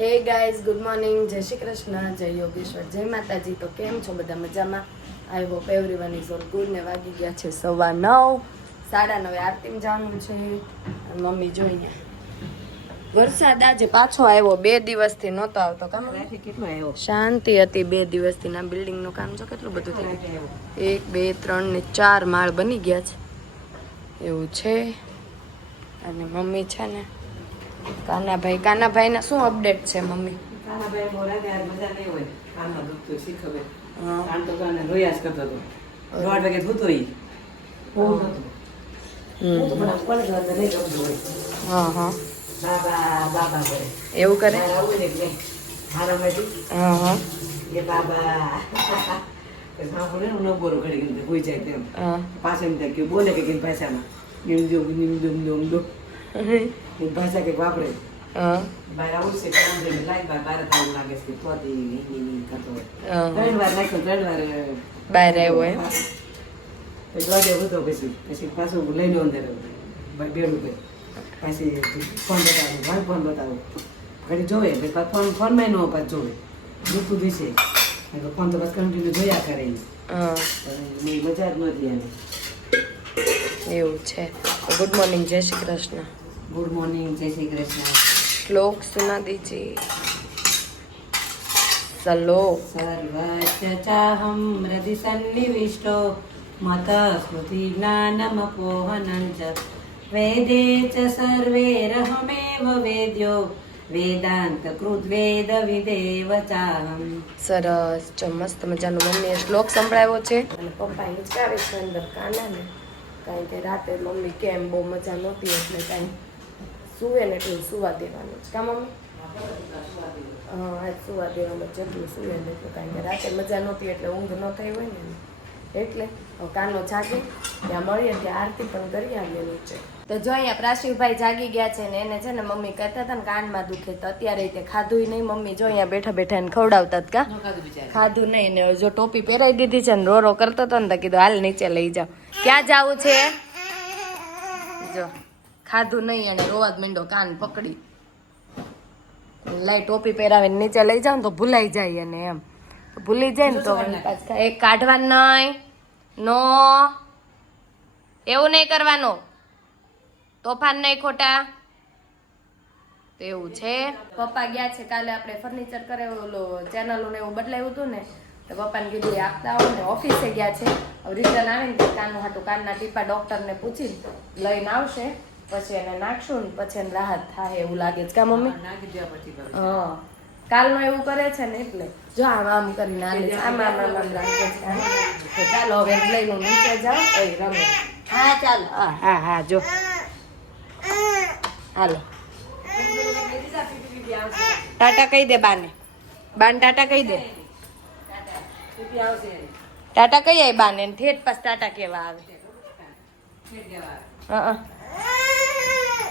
Hey guys good morning. જય શ્રી કૃષ્ણ જય યોગેશ્વર જય માતાજી. તો કેમ છો બધા મજામાં? I hope everyone is all good ને વાગી ગયા છે સવા નવ. સાડા નવે આરતીમાં જવાનું છે. મમ્મી જોઈએ વરસાદ આજે પાછો આવ્યો બે દિવસથી નહોતો આવતો. કામ કેટલો શાંતિ હતી બે દિવસથી. ના બિલ્ડિંગનું કામ જો કેટલું બધું થઈ એક બે ત્રણ ને ચાર માળ બની ગયા છે. એવું છે. અને મમ્મી છે ને કાનાભાઈ કાનાભાઈના શું અપડેટ છે મમ્મી? કાનાભાઈ મોરા ત્યારે મજા નહીં હોય. કાનમાં દુખતું શીખવે. કાન તો કાને રોયા જ કરતો હતો. દોઢ વાગે થતું ઈ બહુ નહોતું. પણ તો મને નહીં ગમતું હોય. હા હા. બાબા બાબા કરે. એવું કરે? આવું ને એટલે હારામાંથી હા હા. એ બાબા. સાંભળે ને ન ઘડી હોઈ જાય તેમ. એમ થાય કે બોલે કે ભાષામાં નિમ દો નિમ દો નિમ દો એ ભાષા કંઈક વાપરે હા બહાર આવું છે કામ જોઈને લાઈ બાર તાવું લાગે છે તો કરતો હોય. ત્રણ વાર નાખ્યો ત્રણ વાર બહાર આવ્યો એમ પછી વાગે હતો પછી પછી પાછું લઈને અંદર બેડું પે પછી ફોન બતાવું ભાઈ ફોન બતાવું ઘડી જોવે પછી ફોન ફોનમાં નો પાછું જોવે દુખતું દિશે એટલે ફોન તો બસ કન્ટિન્યુ જોયા કરે મજા જ નહોતી એને એવું છે ગુડ મોર્નિંગ જય શ્રી કૃષ્ણ ગુડ મોર્નિંગ જય શ્રી કૃષ્ણ શ્લોક સુના દીજીએ શ્લોક સર્વસ્યચાહમ હૃદય સન્નિવિષ્ટો મત સ્મૃતિ જ્ઞાનમપોહનં ચ વેદે ચ સર્વેરહમેવ વેદ્યો વેદાંત કૃત વેદ વિદેવ ચાહમ સરસ જો મસ્ત મજાનો મમ્મીએ શ્લોક સંભળાવ્યો છે। અને પપ્પા હિંચકાવે છે અંદર કાનાને કારણ કે રાતે મમ્મી કેમ બહુ મજા નહોતી એટલે કાંઈ સુવે ને એટલું સુવા દેવાનું છે કા મમ્મી? હા આજ સુવા દેવાનું જેટલું સુવે ને એટલું કારણ કે રાતે મજા નહોતી એટલે ઊંઘ ન થઈ હોય ને એટલે હવે કાનો જાગે ત્યાં મળીએ ત્યાં આરતી પણ કરી આવીએ નીચે. તો જો અહીંયા પ્રાશિવભાઈ જાગી ગયા છે ને એને છે ને મમ્મી કહેતા હતા ને કાનમાં દુખે તો અત્યારે તે ખાધું નહીં. મમ્મી જો અહીંયા બેઠા બેઠા એને ખવડાવતા હતા કા? ખાધું નહીં ને જો ટોપી પહેરાઈ દીધી છે ને રો રો કરતો હતો ને તો કીધું હાલ નીચે લઈ જાઓ. ક્યાં જવું છે? જો. ખાધું નહીં અને રોવા જ મીંડો કાન પકડી. લાઈ ટોપી પહેરાવીને નીચે લઈ જાવ ને તો ભૂલાઈ જાય અને એમ. ભૂલી જાય ને તો એક કાઢવાનું નહીં. નો. એવું નહીં કરવાનું. તોફાન નહીં ખોટા. એવું છે. પપ્પા ગયા છે કાલે આપણે ફર્નિચર કરે ઓલો ચેનલો ને એવું બદલાયું હતું ને તો પપ્પાને કીધું એ આપતા આવો ને. ઓફિસે ગયા છે. હવે રિટર્ન આવીને કાનનું હાટું કાનના ટીપા ડોક્ટરને પૂછી લઈને આવશે. પછી એને નાખશું ને પછી એને રાહત થાય એવું લાગે છે. કા મમ્મી? નાખી દેવા પછી હા. કાલમાં એવું કરે છે ને એટલે. જો આમ આમ કરીને નાખે છે આમ આમ આમ આમ રાખે છે. ચાલો હવે લઈને નીચે જાઉં એ રમે. હા ચાલો. હા હા હા જો. હાલો. ટાટા કહી દે બાને. બાને ટાટા કહી દે. ટાટા કહી આવી બાને ઠેઠ પાસ ટાટા કેવા આવે. હા.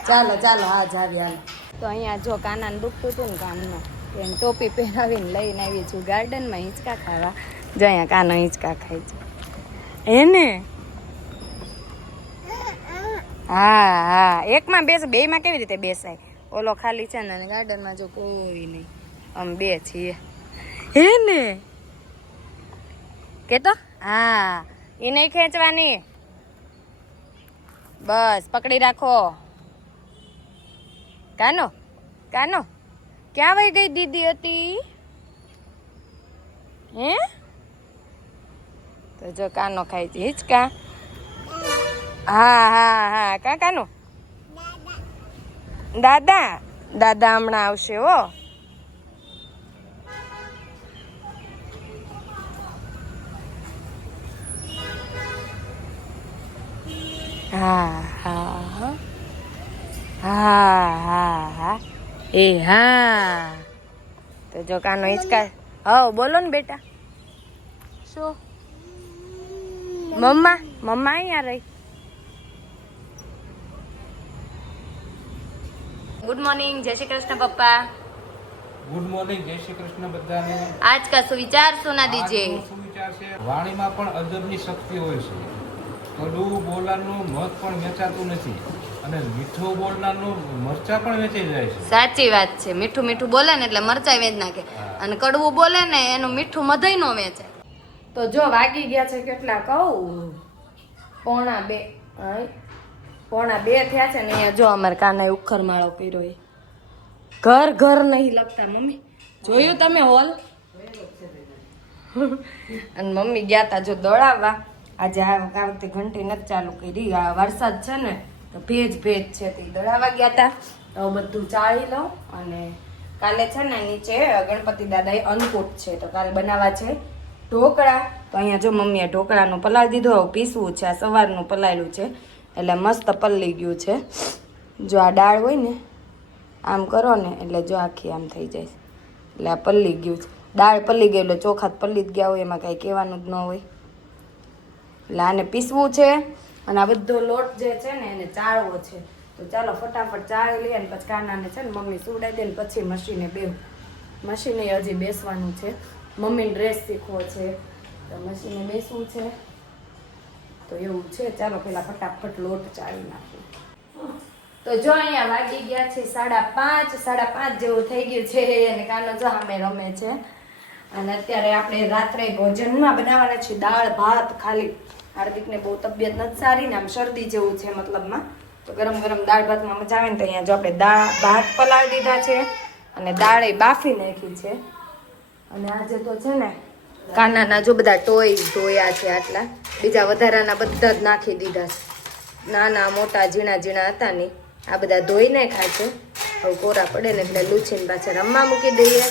ચાલો ચાલો, હા, જાવી, હાલો. તો અહીંયા જો કાનાને દુખતું હતું ને કાનમાં એને ટોપી પહેરાવીને લઈને આવી છું ગાર્ડનમાં હિંચકા ખાવા. જો અહીંયા કાનો હિંચકા ખાય છે. એને? હા હા. એકમાં બેસે બેમાં કેવી રીતે બેસાય? ઓલો ખાલી છે ને ગાર્ડનમાં જો કોઈ નહીં. અમે બે છીએ. હે ને કેતો? હા. એ નહીં ખેંચવાની. બસ, પકડી રાખો. કાનો કાનો, ક્યાં વહી ગઈ દીદી હતી? હે? તો જો કાનો ખાય છે હિચકા. હા હા હા, કા કાનો? દાદા. દાદા હમણાં આવશે હા હા હા. હા હા. એ હા. તો જો કાનો હિંચકા હા બોલો ને બેટા. શું? મમ્મા મમ્મા અહીંયા રહી. ગુડ મોર્નિંગ જય શ્રી કૃષ્ણ પપ્પા. ગુડ મોર્નિંગ જય શ્રી કૃષ્ણ બધાને. આજ કા સુવિચાર સુના દીજે. સુવિચાર છે. વાણીમાં પણ અજબની શક્તિ હોય છે. થોડું બોલવાનું મત પણ વેચાતું નથી. અને મીઠું બોલનારનું મરચા પણ વેચાઈ જાય છે. સાચી વાત છે. મીઠું મીઠું બોલે ને એટલે મરચાઈ વેચ નાખે. અને કડવું બોલે ને એનું મીઠું મધઈ નો વેચે. તો જો વાગી ગયા છે કેટલા કહું? પોણા બે. પોણા બે થયા છે ને અહીંયા જો અમારે કાને ઉખર માળો કર્યો એ. ઘર ઘર નહીં લગતા મમ્મી. જોયું તમે હોલ? અને મમ્મી ગયા તા જો દોડાવવા. આજે આ આ વખતે ઘંટી નથી ચાલુ કરી. આ વરસાદ છે ને તો ભેજ ભેજ છે તે દળાવા ગયા હતા તો બધું ચાળી લઉં અને કાલે છે ને નીચે ગણપતિ દાદાએ અન્નકૂટ છે. તો કાલે બનાવવા છે ઢોકળા. તો અહીંયા જો મમ્મીએ ઢોકળાનું પલાળી દીધું, હવે પીસવું છે. આ સવારનું પલાળ્યું છે. એટલે મસ્ત પલ્લી ગયું છે. જો આ દાળ હોય ને, આમ કરો ને, એટલે જો આખી આમ થઈ જાય. એટલે આ પલ્લી ગયું છે. દાળ પલ્લી ગઈ, એટલે ચોખા પલ્લી જ ગયા હોય, એમાં કાંઈ કહેવાનું જ ન હોય. એટલે આને પીસવું છે. અને આ બધો લોટ જે છે ને એને ચાળવો છે. તો ચાલો ફટાફટ ચાળી લઈએ અને પછી કાનાને છે ને મમ્મી સુવડાવી દે ને પછી મશીને બેવું મશીને હજી બેસવાનું છે. મમ્મીને ડ્રેસ શીખવો છે. તો મશીને બેસવું છે. તો એવું છે. ચાલો પેલા ફટાફટ લોટ ચાળી નાખીએ. તો જો અહીંયા વાગી ગયા છે સાડા પાંચ સાડા પાંચ જેવું થઈ ગયું છે અને કાનો જો અમે રમે છે. અને અત્યારે આપણે રાત્રે ભોજનમાં બનાવવાના છે દાળ, ભાત, ખાલી. હાર્દિકને બહુ તબિયત નથી સારી ને આમ શરદી જેવું છે મતલબમાં. તો ગરમ ગરમ દાળ ભાતમાં મજા આવે ને તો અહીંયા જો આપણે દાળ ભાત પલાળી દીધા છે અને દાળ બાફી નાખી છે. અને આજે તો છે ને કાનાના જો બધા ટોય ધોયા છે આટલા. બીજા વધારાના બધા જ નાખી દીધા. છે નાના મોટા ઝીણા ઝીણા હતા ને આ બધા ધોઈ નાખ્યા છે. હવે કોરા પડે ને એટલે લૂછીને પાછા રમવા મૂકી દઈએ.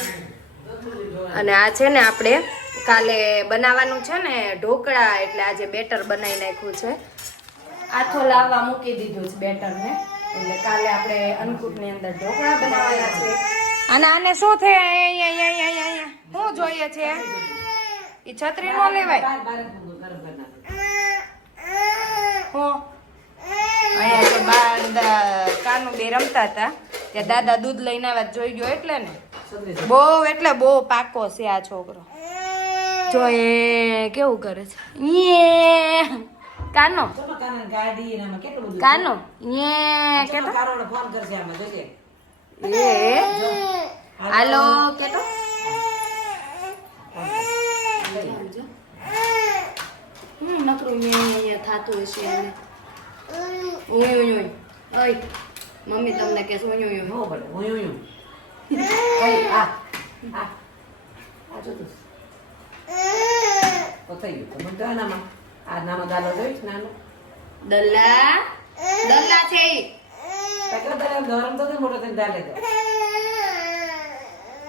અને આ છે ને આપણે કાલે બનાવવાનું છે ને ઢોકળા એટલે આજે બેટર બનાવી નાખ્યું છે. આથો લાવવા મૂકી દીધું છે બેટરને. એટલે કાલે આપણે અન્નકૂટની અંદર ઢોકળા બનાવવાના છે. અને આને શું થાય શું જોઈએ છે? એ છત્રી નો લેવાય. અહીંયા તો દા- કાનું બે રમતા હતા. ત્યાં દાદા દૂધ લઈને આવ્યા જોઈ ગયો એટલે ને. બહુ એટલે બહુ પાકો છે આ છોકરો. જો એ કેવું કરે છે? યે કાનો? કાના? યે કેતો? ફોન કરશે આમાં જોજે. એ? હાલો કેતો? હમ મેં અહીંયા થાતું હશે ઓય ઓય મમ્મી તમને કે શું ઓય ઓય હું આ આ આ જો તું થઈ ગયું. તો મને તો આનામાં આ નાનો દાલો જોઈશ નાનો? દલ્લા? દલ્લા છે ઈ. પેલો ગરમ તો થયો, મોટો થઈને દાલે દો.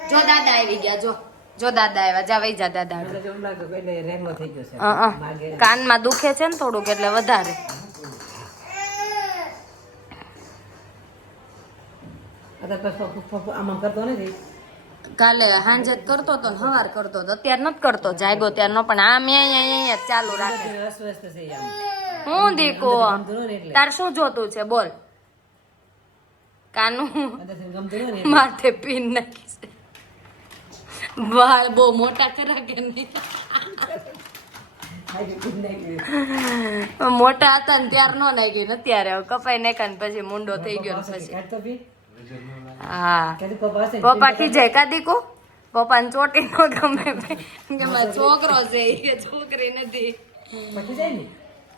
જો દાદા આવી ગયા જો. જો દાદા આવ્યા જા વઈ જા દાદા રેમો થઈ ગયો છે. કાનમાં દુખે છે ને થોડુંક એટલે વધારે. આમ કરતો નથી. કાલે સાંજે જ કરતો તો ને સવાર કરતો તો અત્યારે નથી કરતો જાગ્યો ત્યારનો પણ આ મેં અહીંયા અહીંયા ચાલુ રાખે. હું દીકો? તાર શું જોતું છે? બોલ. કાનું માથે પીન નાખી વાળ બહુ મોટા કરા કે નહીં. મોટા હતા ને ત્યાર નો નાખી ને અત્યારે. હવે કપાઈ નાખ્યા ને પછી મુંડો થઈ ગયો પછી. હા. પપ્પા ખીજાય કા દીકો? પપ્પા ને ચોટી નો ગમે છોકરો છે છોકરી નથી.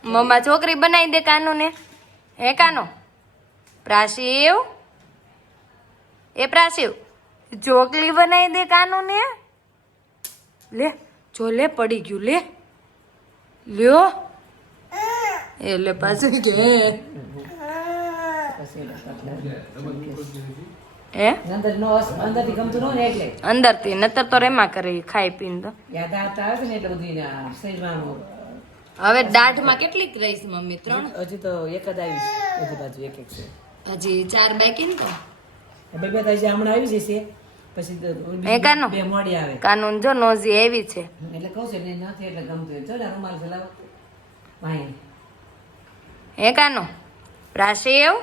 મમ્મા છોકરી બનાવી દે કાનુ ને. હે કાનો? પ્રાશિવ? એ પ્રાશિવ ચોકલી બનાવી દે કાનુ ને. લે જો લે પડી ગયું લે. લ્યો. એટલે પાછું કે હે? અંદરથી નતર તો રેમા કરી ખાઈ પીને તો. હવે દાઢમાં કેટલીક રહીશ મમ્મી? ત્રણ? હજી તો એક જ આવી બધી બાજુ એક એક છે. હજી ચાર બાકી ને તો? બે બે તો હજી હમણાં આવી જશે પછી એ કાનો? બે મોડી આવે. કાનૂન જો નોઝી એવી છે. એટલે કહું છું ને નથી એટલે ગમતું જો ને રૂમાલ ફેલાવો. ભાઈ હે કાનો? પ્રાશિવ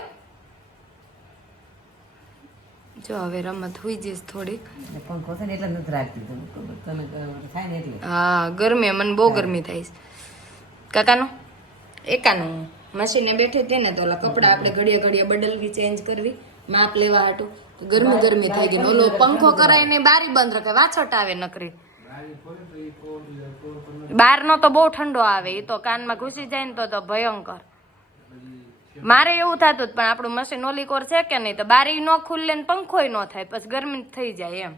જો હવે રમત હોઈ જઈશ થોડીક. પંખો છે ને એટલે નથી રાખતી તને તને થાય ને એટલે. હા ગરમી મને બહુ ગરમી થાય છે. કાકાનો? એકાનો. મશીને બેઠી હતી ને તો ઓલા કપડા આપણે ઘડીએ ઘડીએ બદલવી ચેન્જ કરવી માપ લેવા હાટું. ગરમી ગરમી થઈ ગઈ ઓલો પંખો કરાય ને બારી બંધ રાખે વાછટ આવે નકરી. બહારનો તો બહુ ઠંડો આવે એ તો કાનમાં ઘૂસી જાય ને તો તો ભયંકર. મારે એવું થતું પણ આપણું મશીન ઓલી કોર છે કે નહીં, તો બારી ન ખુલ્લે ને પંખોય ન થાય, પછી ગરમી થઈ જાય એમ.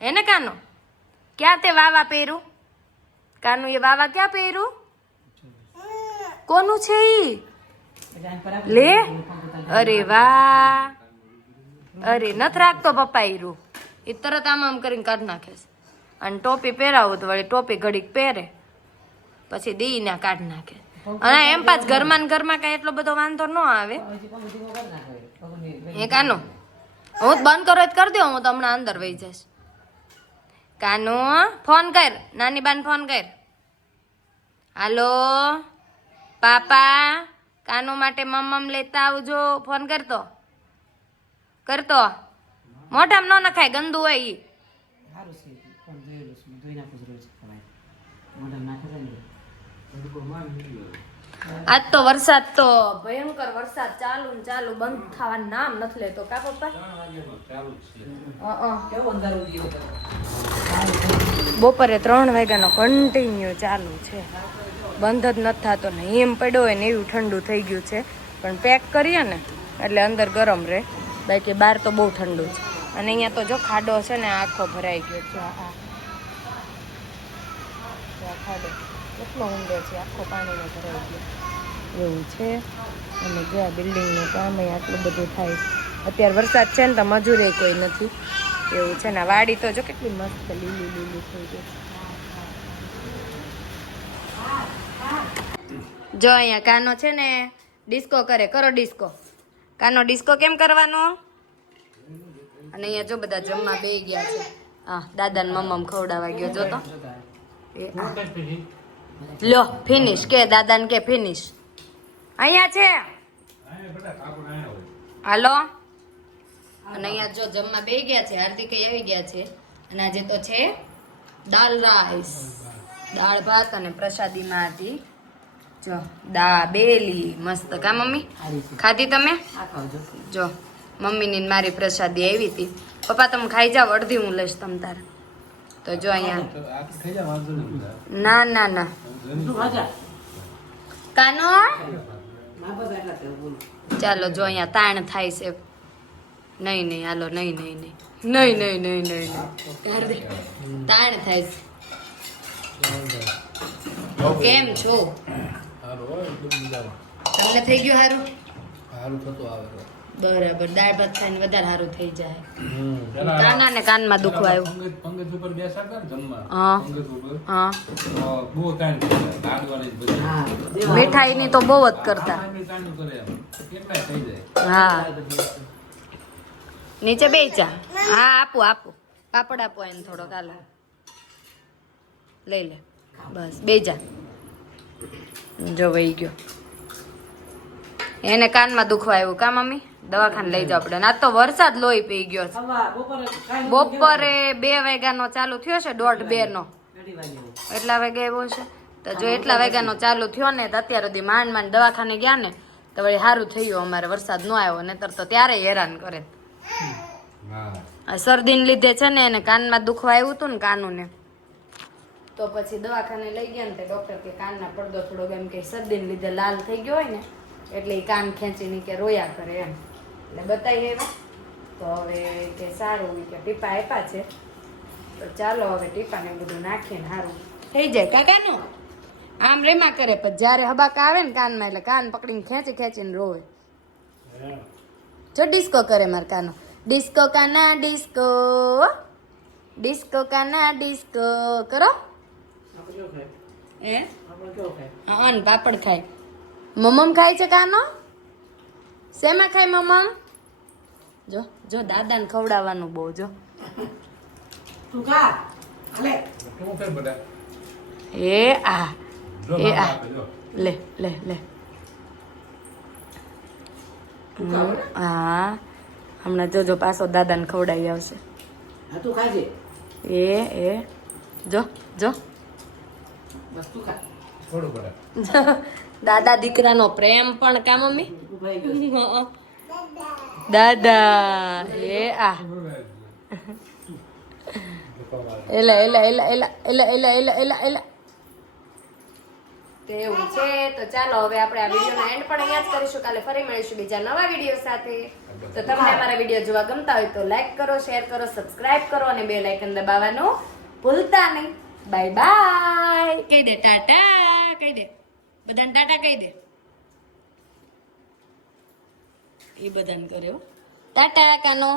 એને કાનો? ક્યાં તે વાવા પહેર્યું? કાનું એ વાવા ક્યાં પહેર્યું? કોનું છે ઈ? લે? અરે વાહ. અરે, નથી રાખતો પપ્પા ઈરું એ તરત આમ આમ કરીને કાઢ નાખે છે. અને ટોપી પહેરાવું તો વળી ટોપી ઘડીક પહેરે. પછી દીને કાઢ નાખે. અને એમ પાછ ઘરમાં ઘરમાં કઈ એટલો બધો વાંધો ન આવે. એ કાનો. હું જ બંધ કરો કરી દો હું તો હમણાં અંદર વહી જઈશ. કાનો, ફોન કર, નાની બાન ફોન કર. હાલો? પાપા, કાનો માટે મમ્મ લેતા આવજો. ફોન કરતો. કરતો. મોઢામાં ન નખાય, ગંદુ હોય ઈ. જ મોઢામાં નાખે આજ તો વરસાદ તો ભયંકર વરસાદ ચાલુ ને ચાલુ બંધ થવાનું નામ નથી લેતો. કા પપ્પા? બપોરે ત્રણ વાગ્યાનો કન્ટિન્યુ ચાલુ છે. બંધ જ નથી થતો ને એમ પડ્યો હોય ને એવું ઠંડુ થઈ ગયું છે. પણ પેક કરીએ ને એટલે અંદર ગરમ રહે. બાકી બહાર તો બહુ ઠંડુ છે. અને અહીંયા તો જો ખાડો છે ને આખો ભરાઈ ગયો છે. આ ખાડો કેટલો ઊંડો છે આખો પાણીનો ભરાઈ ગયો. એવું છે. અને જો આ બિલ્ડિંગનું કામ અહીં આટલું બધું થાય. અત્યારે વરસાદ છે ને તો મજૂરે કોઈ નથી. એવું છે ને વાડી તો જો કેટલી મસ્ત લીલી લીલી થઈ ગઈ. જો અહીંયા કાનો છે ને, ડિસ્કો કરે, કરો ડિસ્કો. કાનો ડિસ્કો કેમ કરવાનો? અને અહીંયા જો બધા જમવા બે ગયા છે. હા દાદા ને મમ્મમ ખવડાવા ગયો જો તો આ. ફિનિશ કે દાદાને કે ફિનિશ અહીંયા છે? હાલો. અને અહીંયા જો જમવા બે ગયા છે હાર્દિક આવી ગયા છે. અને આજે તો છે દાલ રાઈસ. દાળ ભાત અને પ્રસાદીમાં હતી. જો દા બેલી મસ્ત. કા મમ્મી? ખાધી તમે? જો મમ્મીની ને મારી પ્રસાદી આવી હતી. પપ્પા તમે ખાઈ જાવ અડધી હું લઈશ તમ તારે. તો જો અહીંયા. ના ના ના. કાનો? ચાલો જો અહીંયા તાણ થાય છે. નહીં નહીં હાલો નહીં નહીં નહીં. નહીં નહીં નહીં નહીં નહીં. તાણ થાય. છે. કેમ છો? તમને થઈ ગયું સારું સારું થતું આવે બરાબર દાળ ભાત ખાઈને વધારે સારું થઈ જાય. કાના ને કાનમાં દુખવા આવ્યું. પંગજ ઉપર બેસાડતા ને જમવા. હા. હા. બહુ તાણ મીઠાઈની તો બહુ જ કરતા. હા. નીચે બે ચા હા આપું આપું. પાપડ આપો એને થોડો કાલો લઈ લે. બસ બે જા. જો વહી ગયો. એને કાનમાં દુખવા આવ્યું. કા મમ્મી? દવાખાને લઈ જાવ આપણે. ના તો વરસાદ લોહી પી ગયો છે. બપોરે બે વાગ્યાનો ચાલુ થયો છે દોઢ બે નો. એટલા વાગે આવ્યો છે. તો જો એટલા વાગ્યાનો ચાલુ થયો ને તો અત્યાર સુધી માંડ માંડ દવાખાને ગયા ને તો વળી સારું થયું અમારે વરસાદ ન આવ્યો નહીતર તો ત્યારે હેરાન કરે. શરદીને લીધે છે ને એને કાનમાં દુખવા આવ્યું હતું ને કાનુને. તો પછી દવાખાને લઈ ગયા ને તે ડૉક્ટર કે કાનના પડદો થોડોક એમ કે શરદીને લીધે લાલ થઈ ગયો હોય ને એટલે એ કાન ખેંચીને કે રોયા કરે એમ. એટલે બતાવી આવ્યા. તો હવે કે સારું કે ટીપા આપ્યા છે. તો ચાલો હવે ટીપાને બધું નાખીને સારું થઈ જાય કાકાનું? આમ રેમા કરે પણ જ્યારે હબાકા આવે ને કાનમાં એટલે કાન પકડીને ખેંચી ખેંચીને રોવે. જો ડિસ્કો કરે માર Kano. Disco Kana disco disco Kana disco કરો. એ હા ને પાપડ ખાય. મમમ ખાય છે કાનો? શેમાં ખાય મમમ? જો જો દાદાને ખવડાવવાનું બહુ જો. તું ખા. એ આ. જો એ આ. લે લે લે હમ, હા હમણાં જોજો પાછો દાદાને ખવડાવી આવશે. હા તું ખાજે. એ એ. જો જો. બસ તું ખા. દાદા દીકરાનો પ્રેમ પણ કા મમ્મી. દાદા એ આ. એલા એલા એલા એલા એલા એલા એલા એલા એલા. તો એવું છે. તો ચાલો, હવે આપણે આ વિડીયોનો એન્ડ પણ અહીંયા જ કરીશું. કાલે ફરી મળીશું બીજા નવા વીડિયો સાથે. તો તમને અમારા વીડિયો જોવા ગમતા હોય તો લાઈક કરો શેર કરો સબસ્ક્રાઇબ કરો અને બે લાઇકન દબાવવાનું ભૂલતા નહીં. બાય બાય કહી દે, ટાટા, કહી દે. બધાને ટાટા કહી દે. એ બધાને કર્યો. ટાટા, કાનો.